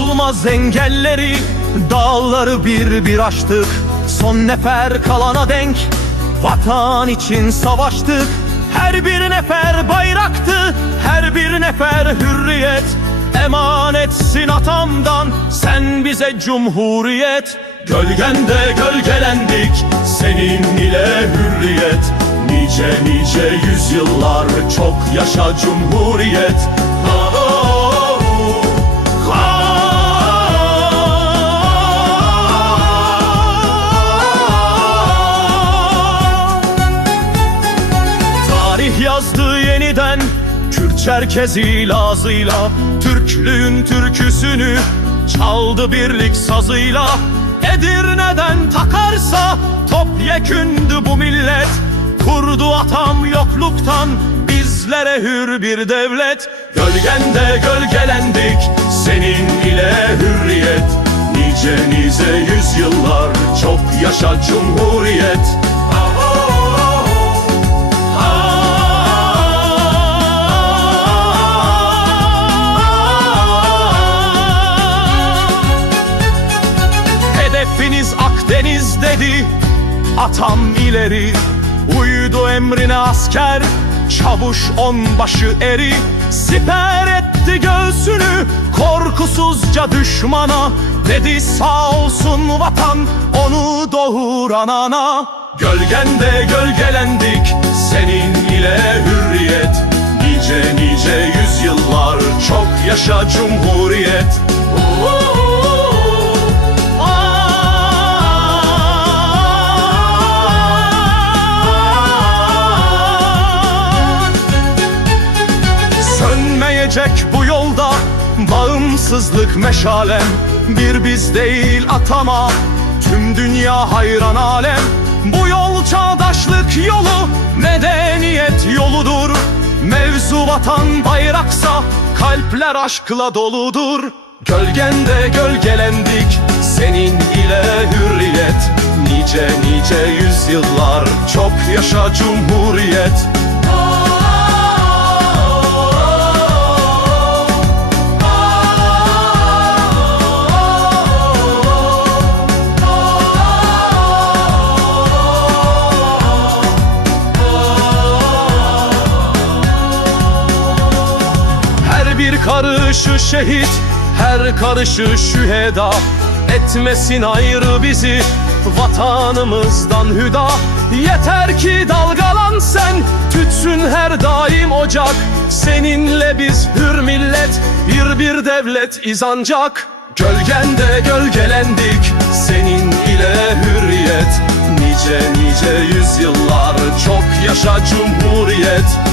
Aşılmaz engelleri Dağları bir bir aştık. Son nefer kalana denk Vatan için savaştık. Her bir nefer bayraktı Her bir nefer hürriyet. Emanetsin atamdan Sen bize cumhuriyet. Gölgende gölgelendik Senin ile hürriyet. Nice nice yüzyıllar Çok yaşa cumhuriyet. Ah, Tarih yazdı yeniden Kürt Çerkezi Lazıyla Türklüğün türküsünü Çaldı birlik sazıyla. Edirne'den takarsa Topyekündü bu millet Kurdu atam yokluktan Bizlere hür bir devlet. Gölgende gölgelendik Senin ile hürriyet Nice nice yüzyıllar Çok yaşa cumhuriyet Hedefiniz Akdeniz dedi. Atam ileri. Uydu emrine asker. Çavuş onbaşı eri. Siper etti göğsünü. Korkusuzca düşmana. Dedi sağ olsun vatan. Onu doğuran ana Gölgende gölgelendik. Senin ile hürriyet. Nice nice yüzyıllar. Çok yaşa cumhuriyet Sönmeyecek bu yolda. Bağımsızlık meşalem Bir biz değil atama. Tüm dünya hayran alem Bu yol çağdaşlık yolu. Medeniyet yoludur Mevzu vatan bayraksa. Kalpler aşkla doludur Gölgende gölgelendik. Senin ile hürriyet Nice nice yüzyıllar. Çok yaşa cumhuriyet karışı şehit, her karışı şüheda. Etmesin ayrı bizi vatanımızdan hüda. Yeter ki dalgalan sen, tütsün her daim ocak. Seninle biz hür millet, bir bir devlet izancak. Gölgende gölgelendik, senin ile hürriyet. Nice nice yüzyıllar, çok yaşa cumhuriyet